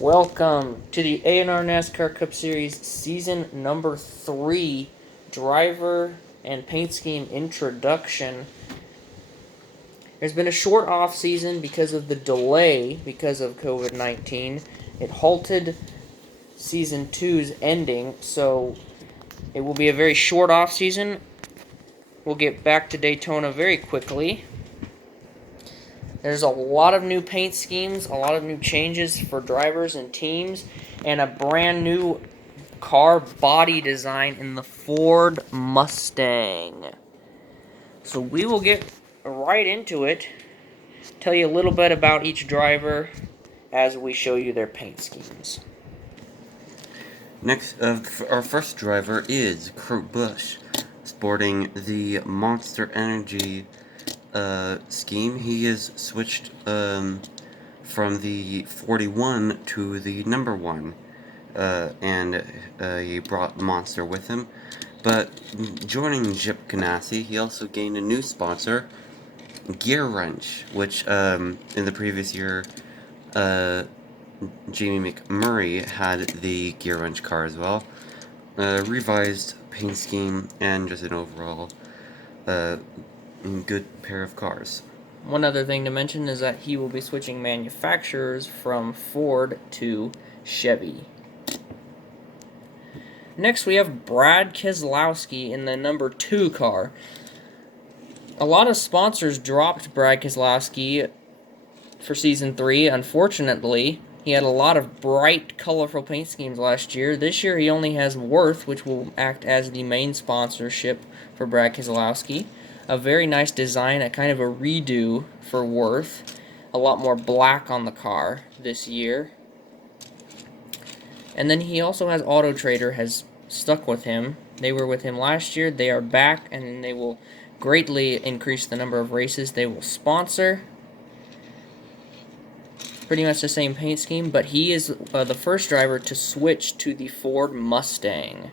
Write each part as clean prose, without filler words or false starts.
Welcome to the A&R Nascar Cup Series season number 3 driver and paint scheme introduction. There's been a short off season because of the delay because of COVID-19. It halted season 2's ending, so it will be a very short off season. We'll get back to Daytona very quickly. There's a lot of new paint schemes, a lot of new changes for drivers and teams, and a brand new car body design in the Ford Mustang. So we will get right into it, tell you a little bit about each driver as we show you their paint schemes. Next, our first driver is Kurt Busch, sporting the Monster Energy scheme. He is switched from the 41 to the number 1, and he brought Monster with him. But joining Chip Ganassi, he also gained a new sponsor, Gear Wrench, which in the previous year, Jamie McMurray had the Gear Wrench car as well. Revised paint scheme and just an overall good pair of cars. One other thing to mention is that he will be switching manufacturers from Ford to Chevy. Next, we have Brad Keselowski in the number 2 car. A lot of sponsors dropped Brad Keselowski for Season 3. Unfortunately, he had a lot of bright, colorful paint schemes last year. This year, he only has Worth, which will act as the main sponsorship for Brad Keselowski. A very nice design, a kind of a redo for Worth. A lot more black on the car this year. And then he also has Auto Trader has stuck with him. They were with him last year. They are back, and they will greatly increase the number of races they will sponsor. Pretty much the same paint scheme, but he is the first driver to switch to the Ford Mustang.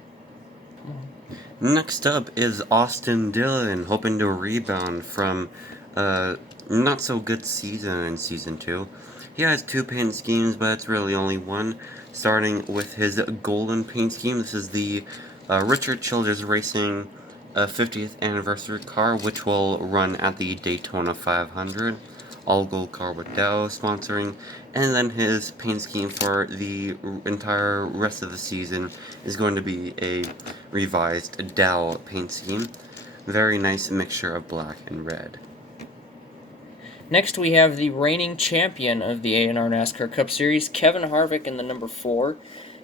Next up is Austin Dillon, hoping to rebound from a not so good season in Season 2. He has 2 paint schemes, but it's really only one. Starting with his golden paint scheme, this is the Richard Childress Racing 50th anniversary car, which will run at the Daytona 500. All gold car with Dow sponsoring, and then his paint scheme for the entire rest of the season is going to be a revised Dow paint scheme. Very nice mixture of black and red. Next, we have the reigning champion of the A&R NASCAR Cup Series, Kevin Harvick in the number 4.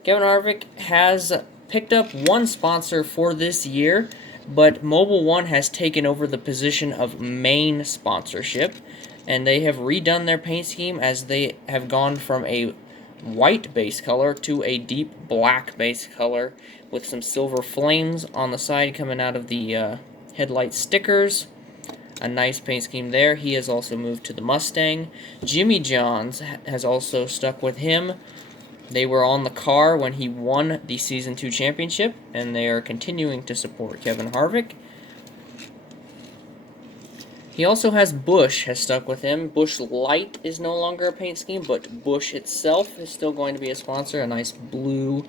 Kevin Harvick has picked up one sponsor for this year, but Mobil 1 has taken over the position of main sponsorship, and they have redone their paint scheme as they have gone from a white base color to a deep black base color with some silver flames on the side coming out of the headlight stickers. A nice paint scheme there. He has also moved to the Mustang. Jimmy Johns has also stuck with him. They were on the car when he won the Season 2 championship, and they are continuing to support Kevin Harvick. He also has Busch has stuck with him. Busch Light is no longer a paint scheme, but Busch itself is still going to be a sponsor. A nice blue,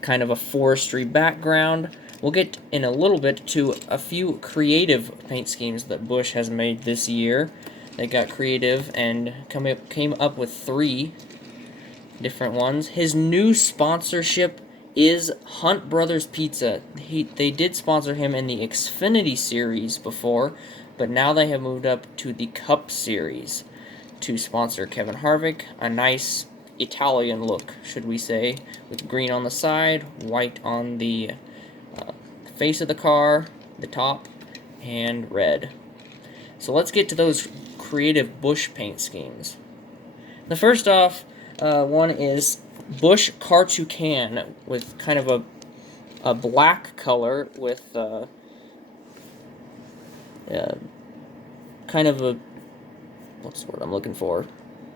kind of a forestry background. We'll get in a little bit to a few creative paint schemes that Busch has made this year. They got creative and came up with 3 different ones. His new sponsorship is Hunt Brothers Pizza. They did sponsor him in the Xfinity Series before, but now they have moved up to the Cup Series to sponsor Kevin Harvick. A nice Italian look, should we say, with green on the side, white on the face of the car, the top, and red. So let's get to those creative Busch paint schemes. The first off one is Busch Car Toucan with kind of a black color with kind of a, what's the word I'm looking for?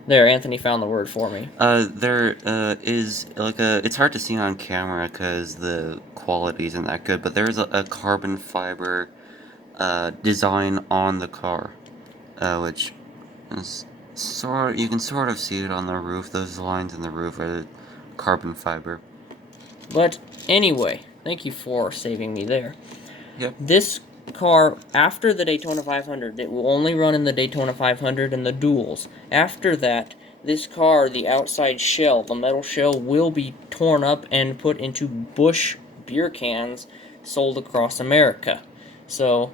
There, Anthony found the word for me. There is like it's hard to see on camera because the quality isn't that good, but there's a carbon fiber design on the car, which is You can sort of see it on the roof. Those lines in the roof are carbon fiber. But anyway, thank you for saving me there. Yep. This car, after the Daytona 500, it will only run in the Daytona 500 and the duels. After that, this car, the outside shell, the metal shell, will be torn up and put into Busch beer cans sold across America. So,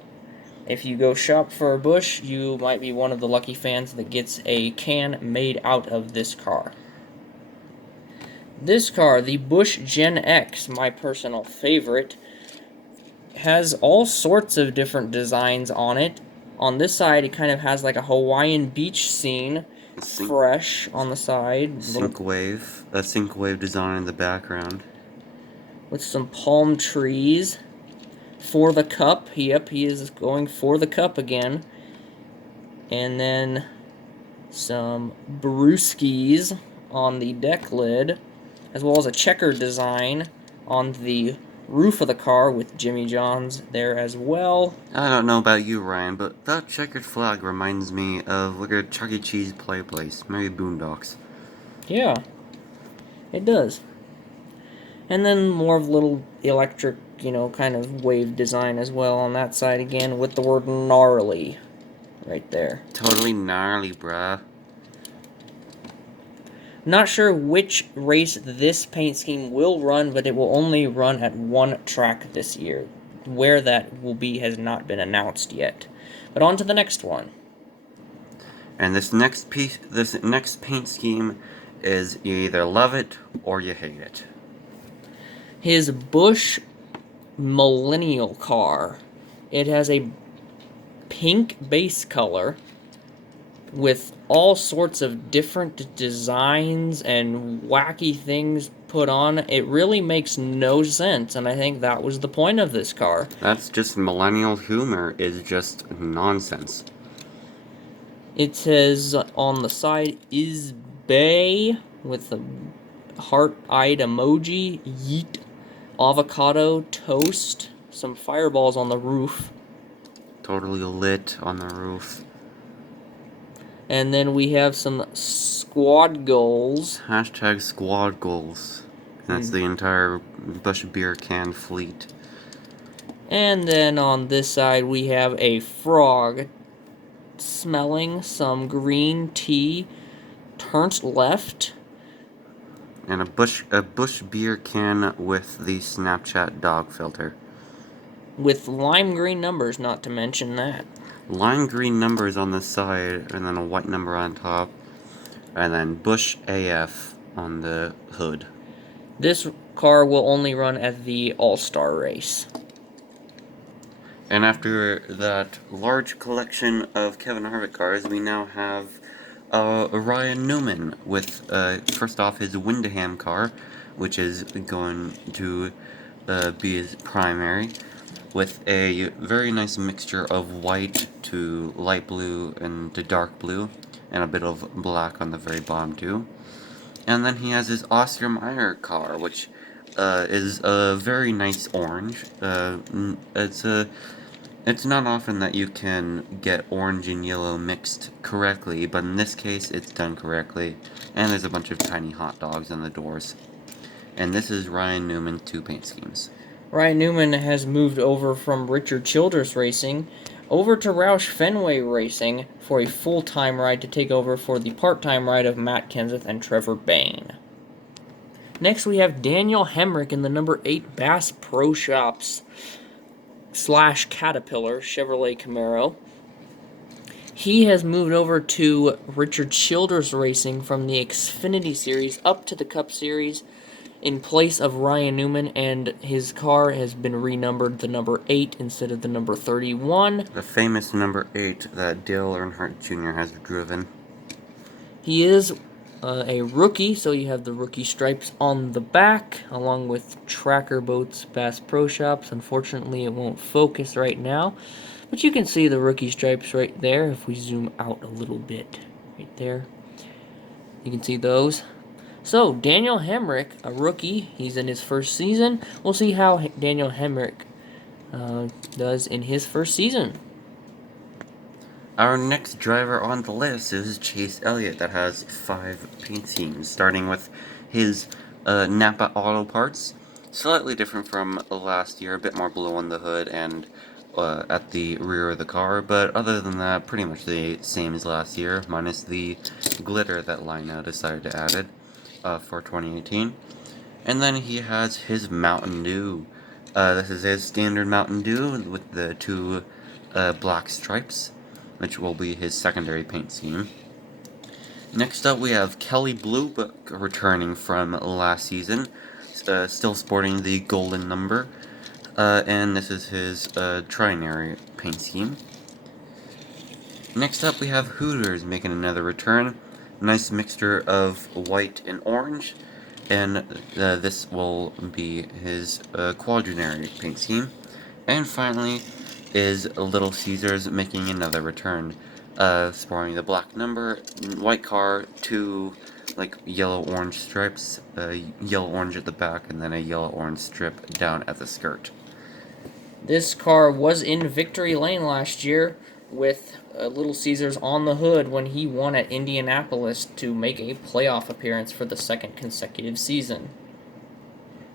if you go shop for a Busch, you might be one of the lucky fans that gets a can made out of this car. This car, the Busch Gen X, my personal favorite, has all sorts of different designs on it. On this side, it kind of has like a Hawaiian beach scene, fresh on the side. A sync wave design in the background. With some palm trees. For the cup. Yep, he is going for the cup again. And then some brewskis on the deck lid, as well as a checkered design on the roof of the car with Jimmy John's there as well. I don't know about you, Ryan, but that checkered flag reminds me of like a Chuck E. Cheese play place, maybe Boondocks. Yeah, it does. And then more of little electric, kind of wave design as well on that side again with the word gnarly right there. Totally gnarly, bruh. Not sure which race this paint scheme will run, but it will only run at one track this year. Where that will be has not been announced yet. But on to the next one. And this next paint scheme is you either love it or you hate it. His Busch Millennial car. It has a pink base color with all sorts of different designs and wacky things put on. It really makes no sense, and I think that was the point of this car. That's just millennial humor, is just nonsense. It says on the side, "Is Bay," with a heart-eyed emoji, yeet, avocado, toast, some fireballs on the roof. Totally lit on the roof. And then we have some squad goals. Hashtag squad goals. That's the entire Busch beer can fleet. And then on this side we have a frog smelling some green tea, turned left. And a Busch beer can with the Snapchat dog filter. With lime green numbers, not to mention that. Lime green numbers on the side, and then a white number on top. And then Busch AF on the hood. This car will only run at the All-Star race. And after that large collection of Kevin Harvick cars, we now have Ryan Newman with, first off, his Windham car, which is going to be his primary, with a very nice mixture of white to light blue and to dark blue, and a bit of black on the very bottom too. And then he has his Oscar Mayer car, which is a very nice orange. It's not often that you can get orange and yellow mixed correctly, but in this case, it's done correctly. And there's a bunch of tiny hot dogs on the doors. And this is Ryan Newman 2 paint schemes. Ryan Newman has moved over from Richard Childress Racing over to Roush Fenway Racing for a full-time ride to take over for the part-time ride of Matt Kenseth and Trevor Bayne. Next, we have Daniel Hemrick in the number 8 Bass Pro Shops / Caterpillar Chevrolet Camaro. He has moved over to Richard Childress Racing from the Xfinity Series up to the Cup Series in place of Ryan Newman, and his car has been renumbered the number 8 instead of the number 31. The famous number 8 that Dale Earnhardt Jr. has driven. He is a rookie, so you have the rookie stripes on the back, along with Tracker Boats Bass Pro Shops. Unfortunately, it won't focus right now, but you can see the rookie stripes right there if we zoom out a little bit. Right there. You can see those. So, Daniel Hemrick, a rookie, he's in his first season. We'll see how Daniel Hemrick does in his first season. Our next driver on the list is Chase Elliott, that has 5 paint schemes, starting with his Napa Auto Parts. Slightly different from last year, a bit more blue on the hood and at the rear of the car, but other than that, pretty much the same as last year, minus the glitter that Lina decided to add for 2018. And then he has his Mountain Dew. This is his standard Mountain Dew with the 2 black stripes, which will be his secondary paint scheme. Next up, we have Kelly Blue Book returning from last season, still sporting the golden number, and this is his trinary paint scheme. Next up, we have Hooters making another return. Nice mixture of white and orange, and this will be his quadrinary paint scheme. And finally is Little Caesars making another return, sporting the black number, white car, 2 like yellow-orange stripes, yellow-orange at the back, and then a yellow-orange strip down at the skirt. This car was in victory lane last year with Little Caesars on the hood when he won at Indianapolis to make a playoff appearance for the 2nd consecutive season.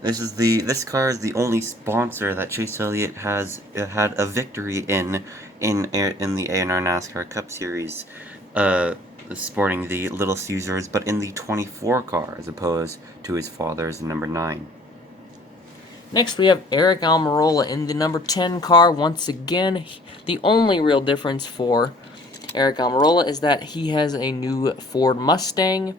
This car is the only sponsor that Chase Elliott has had a victory in the A&R Nascar Cup Series, sporting the Little Caesars, but in the 24 car as opposed to his father's number 9. Next, we have Eric Almirola in the number 10 car once again. The only real difference for Eric Almirola is that he has a new Ford Mustang.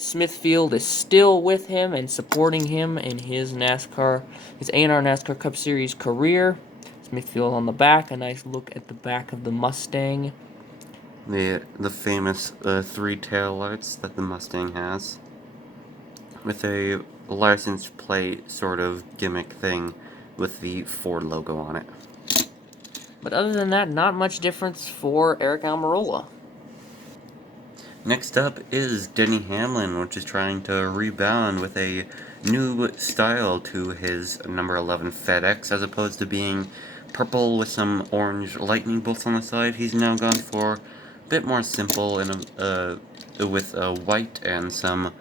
Smithfield is still with him and supporting him in his A&R NASCAR Cup Series career. Smithfield on the back, a nice look at the back of the Mustang. The famous 3 taillights that the Mustang has, with a license plate sort of gimmick thing with the Ford logo on it. But other than that, not much difference for Eric Almirola. Next up is Denny Hamlin, which is trying to rebound with a new style to his number 11 FedEx, as opposed to being purple with some orange lightning bolts on the side. He's now gone for a bit more simple and with white and some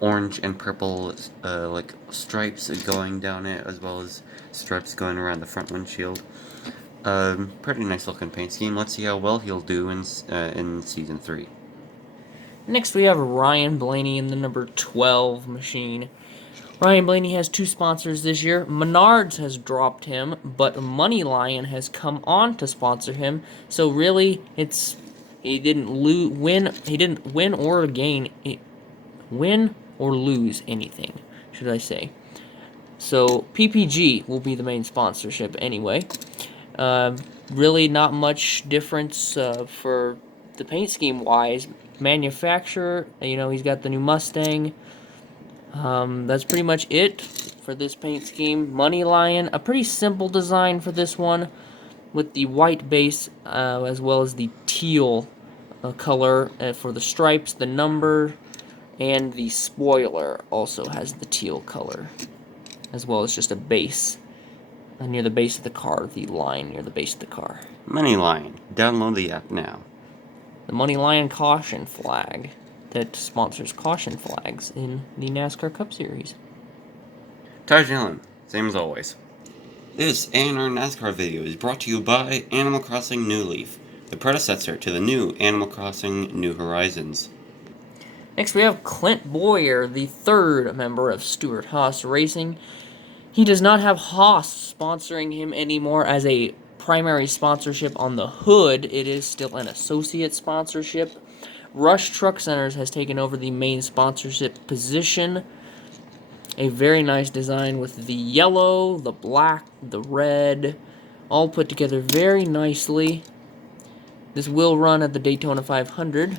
orange and purple like stripes going down it, as well as stripes going around the front windshield. Pretty nice looking paint scheme. Let's see how well he'll do in Season 3. Next, we have Ryan Blaney in the number 12 machine. Ryan Blaney has 2 sponsors this year. Menards has dropped him, but Money Lion has come on to sponsor him. So really, he didn't win or lose anything, should I say. So PPG will be the main sponsorship anyway. Really not much difference for the paint scheme wise. Manufacturer, he's got the new Mustang. That's pretty much it for this paint scheme. Money Lion, a pretty simple design for this one, with the white base as well as the teal color for the stripes, the number, and the spoiler also has the teal color, as well as just a base near the base of the car, the line near the base of the car. Money Lion, download the app now. The Money Lion caution flag that sponsors caution flags in the NASCAR Cup Series. Taj Allen, same as always. This A&R NASCAR video is brought to you by Animal Crossing New Leaf, the predecessor to the new Animal Crossing New Horizons. Next we have Clint Bowyer, the 3rd member of Stewart-Haas Racing. He does not have Haas sponsoring him anymore as a primary sponsorship on the hood. It is still an associate sponsorship. Rush Truck Centers has taken over the main sponsorship position. A very nice design with the yellow, the black, the red, all put together very nicely. This will run at the Daytona 500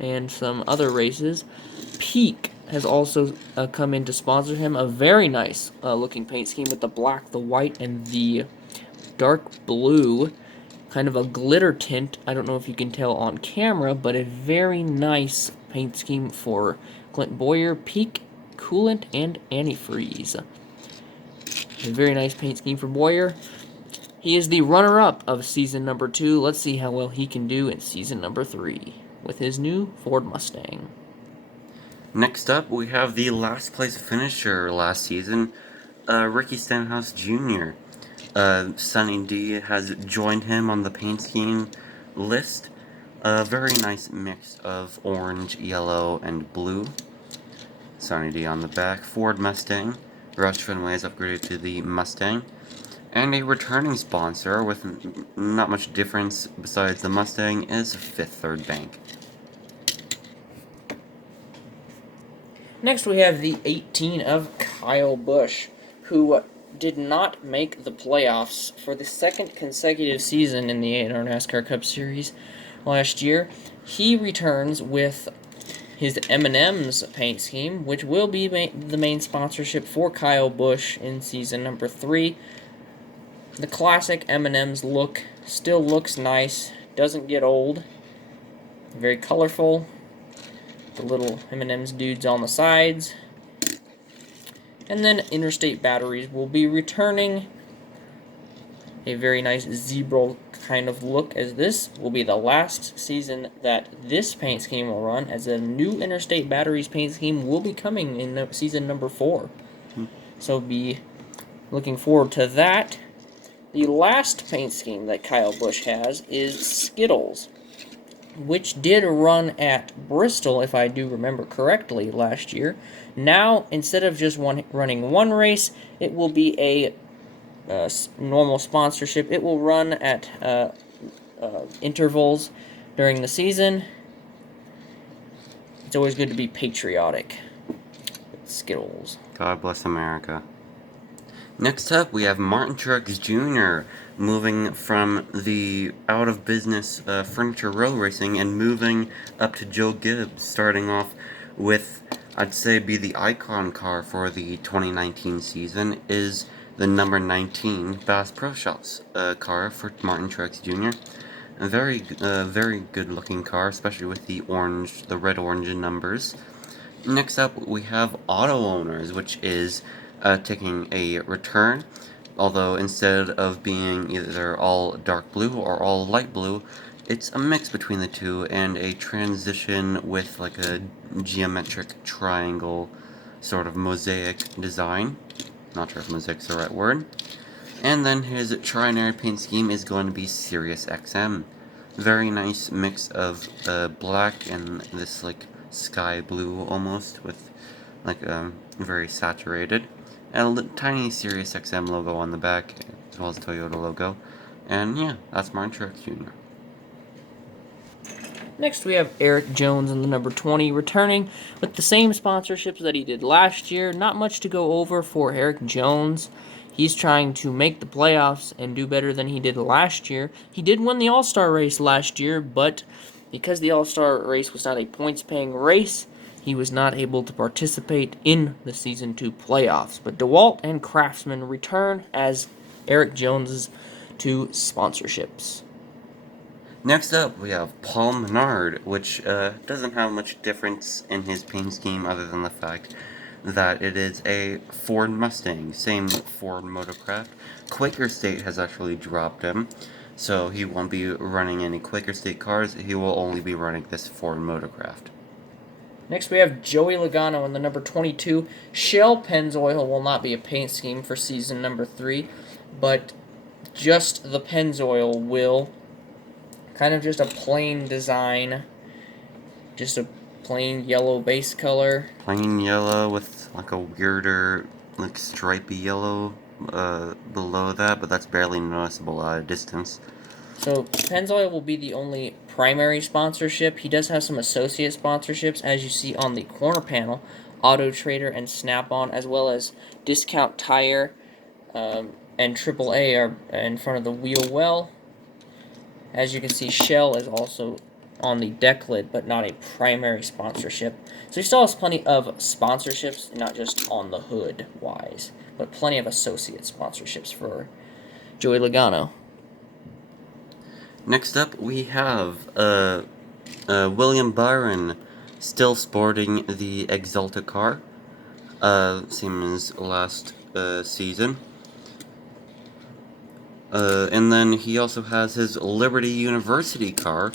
and some other races. Peak has also come in to sponsor him. A very nice looking paint scheme with the black, the white, and the dark blue, kind of a glitter tint. I don't know if you can tell on camera, but a very nice paint scheme for Clint Bowyer, Peak, Coolant, and Antifreeze. A very nice paint scheme for Bowyer. He is the runner-up of season number 2. Let's see how well he can do in season number 3 with his new Ford Mustang. Next up, we have the last place finisher last season, Ricky Stenhouse Jr. Sunny D has joined him on the paint scheme list. A very nice mix of orange, yellow, and blue. Sunny D on the back. Ford Mustang. Rush Fenway is upgraded to the Mustang. And a returning sponsor with not much difference besides the Mustang is Fifth Third Bank. Next we have the 18 of Kyle Busch, who did not make the playoffs for the second consecutive season in the A&R Nascar Cup Series last year. He returns with his M&M's paint scheme, which will be the main sponsorship for Kyle Busch in season number 3. The classic M&M's look still looks nice, doesn't get old, very colorful. The little M&M's dudes on the sides. And then Interstate Batteries will be returning a very nice zebra kind of look, as this will be the last season that this paint scheme will run, as a new Interstate Batteries paint scheme will be coming in season number 4. So be looking forward to that. The last paint scheme that Kyle Busch has is Skittles, which did run at Bristol, if I do remember correctly, last year. Now, instead of just running one race, it will be a normal sponsorship. It will run at intervals during the season. It's always good to be patriotic with Skittles. God bless America. Next up, we have Martin Truex Jr. moving from the out-of-business Furniture Row Racing and moving up to Joe Gibbs, starting off with, I'd say, be the icon car for the 2019 season, is the number 19 Bass Pro Shops car for Martin Truex Jr. A very good-looking car, especially with the red-orange numbers. Next up, we have Auto Owners, which is taking a return, although instead of being either all dark blue or all light blue, it's a mix between the two and a transition with like a geometric triangle sort of mosaic design. Not sure if mosaic's the right word. And then his trinary paint scheme is going to be Sirius XM. Very nice mix of black and this like sky blue almost, with like very saturated. A tiny Sirius XM logo on the back, as well as Toyota logo. And yeah, that's Martin Truex Jr. Next, we have Eric Jones in the number 20, returning with the same sponsorships that he did last year. Not much to go over for Eric Jones. He's trying to make the playoffs and do better than he did last year. He did win the All-Star race last year, but because the All-Star race was not a points-paying race, he was not able to participate in the Season 2 playoffs. But DeWalt and Craftsman return as Eric Jones's two sponsorships. Next up, we have Paul Menard, which doesn't have much difference in his paint scheme other than the fact that it is a Ford Mustang, same Ford Motorcraft. Quaker State has actually dropped him, so he won't be running any Quaker State cars. He will only be running this Ford Motorcraft. Next, we have Joey Logano in the number 22. Shell Pennzoil will not be a paint scheme for season number 3, but just the Pennzoil will. Kind of just a plain design, just a plain yellow base color. Plain yellow with like a weirder, like stripy yellow below that, but that's barely noticeable at a distance. So Pennzoil will be the only primary sponsorship. He does have some associate sponsorships, as you see on the corner panel. Auto Trader and Snap-on, as well as Discount Tire and AAA are in front of the wheel well. As you can see, Shell is also on the deck lid, but not a primary sponsorship. So he still has plenty of sponsorships, not just on the hood wise, but plenty of associate sponsorships for Joey Logano. Next up, we have William Byron, still sporting the Exalta car, same as last season. And then he also has his Liberty University car,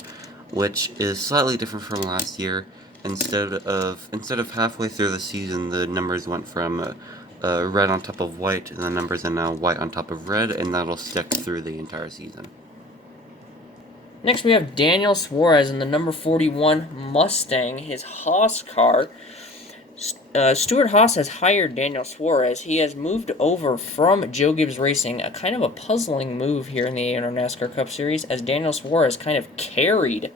which is slightly different from last year. Instead of halfway through the season, the numbers went from red on top of white, and the numbers are now white on top of red, and that'll stick through the entire season. Next, we have Daniel Suarez in the number 41 Mustang, his Haas car. Stuart Haas has hired Daniel Suarez. He has moved over from Joe Gibbs Racing, a kind of a puzzling move here in the A&R Nascar Cup Series, as Daniel Suarez kind of carried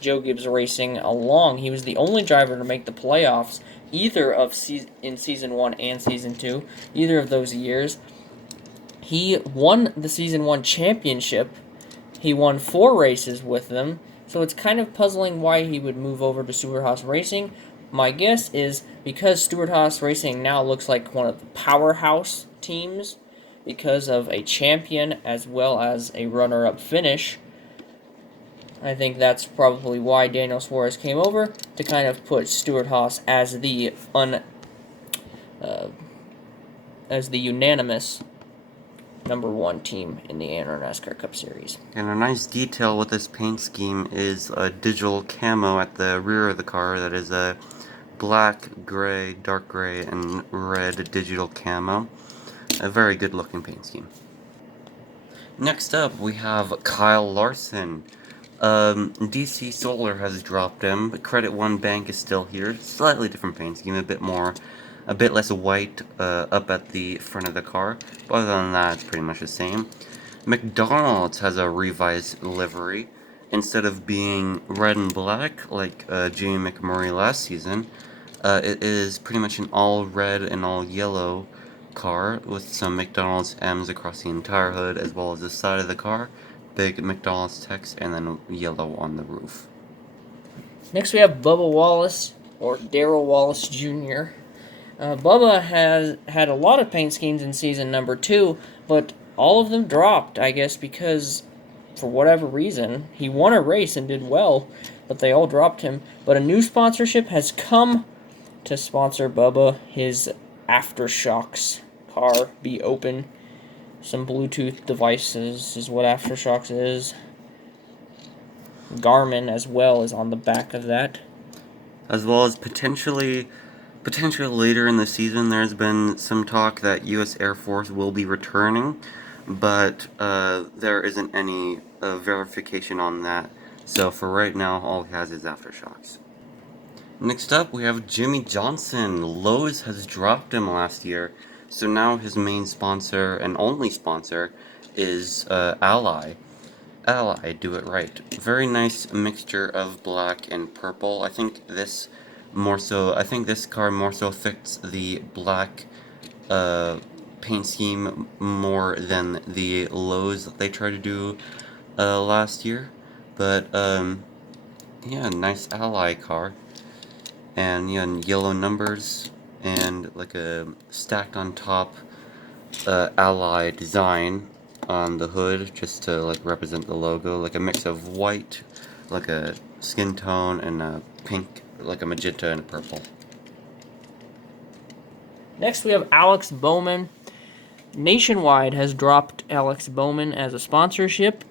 Joe Gibbs Racing along. He was the only driver to make the playoffs in Season 1 and Season 2, either of those years. He won the Season 1 championship. He won 4 races with them, so it's kind of puzzling why he would move over to Stuart Haas Racing. My guess is because Stuart Haas Racing now looks like one of the powerhouse teams because of a champion as well as a runner-up finish. I think that's probably why Daniel Suarez came over, to kind of put Stuart Haas as the unanimous number 1 team in the A&R Nascar Cup Series. And a nice detail with this paint scheme is a digital camo at the rear of the car that is a black, gray, dark gray, and red digital camo. A very good looking paint scheme. Next up, we have Kyle Larson. DC Solar has dropped him, but Credit One Bank is still here. Slightly different paint scheme, a bit less white up at the front of the car. But other than that, it's pretty much the same. McDonald's has a revised livery. Instead of being red and black like Jamie McMurray last season, it is pretty much an all red and all yellow car with some McDonald's M's across the entire hood as well as the side of the car, big McDonald's text, and then yellow on the roof. Next we have Bubba Wallace, or Darrell Wallace Jr. Bubba has had a lot of paint schemes in season number 2, but all of them dropped, I guess, because for whatever reason, he won a race and did well, but they all dropped him. But a new sponsorship has come to sponsor Bubba. His Aftershocks car be open. Some Bluetooth devices is what Aftershocks is. Garmin as well is on the back of that. As well as potentially later in the season, there's been some talk that U.S. Air Force will be returning, but there isn't any verification on that. So for right now, all he has is Aftershocks. Next up, we have Jimmy Johnson. Lowe's has dropped him last year, so now his main sponsor and only sponsor is Ally. Ally, do it right. Very nice mixture of black and purple. I think this car more so fits the black paint scheme more than the Lowe's that they tried to do last year. But yeah, nice Ally car. And yeah, yellow numbers and like a stacked on top Ally design on the hood, just to like represent the logo, like a mix of white, like a skin tone, and a pink, like a magenta and a purple. Next we have Alex Bowman. Nationwide has dropped Alex Bowman as a sponsorship,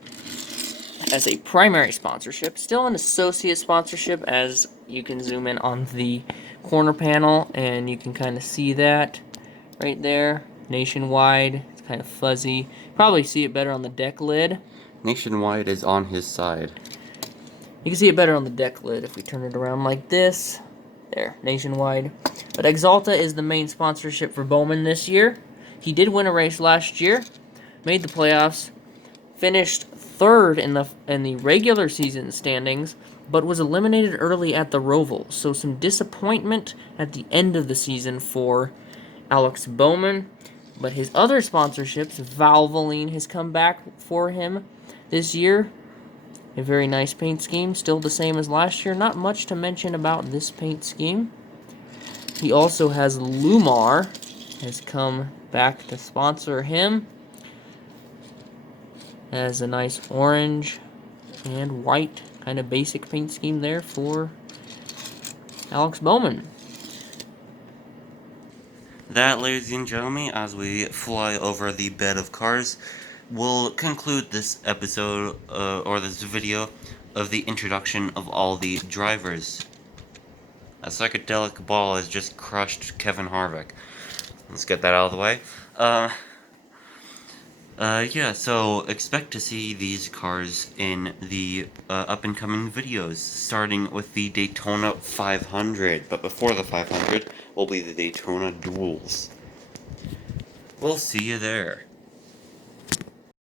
as a primary sponsorship. Still an associate sponsorship, as you can zoom in on the corner panel and you can kind of see that right there. Nationwide, it's kind of fuzzy. Probably see it better on the deck lid. Nationwide is on his side. You can see it better on the deck lid if we turn it around like this. There, Nationwide. But Exalta is the main sponsorship for Bowman this year. He did win a race last year, made the playoffs, finished third in the regular season standings, but was eliminated early at the Roval. So some disappointment at the end of the season for Alex Bowman. But his other sponsorships, Valvoline has come back for him this year. A very nice paint scheme, still the same as last year. Not much to mention about this paint scheme. He also has Lumar, has come back to sponsor him. Has a nice orange and white kind of basic paint scheme there for Alex Bowman. That, ladies and gentlemen, as we fly over the bed of cars, we'll conclude this episode, or this video, of the introduction of all the drivers. A psychedelic ball has just crushed Kevin Harvick. Let's get that out of the way. Yeah, so expect to see these cars in the up-and-coming videos, starting with the Daytona 500, but before the 500 will be the Daytona Duels. We'll see you there.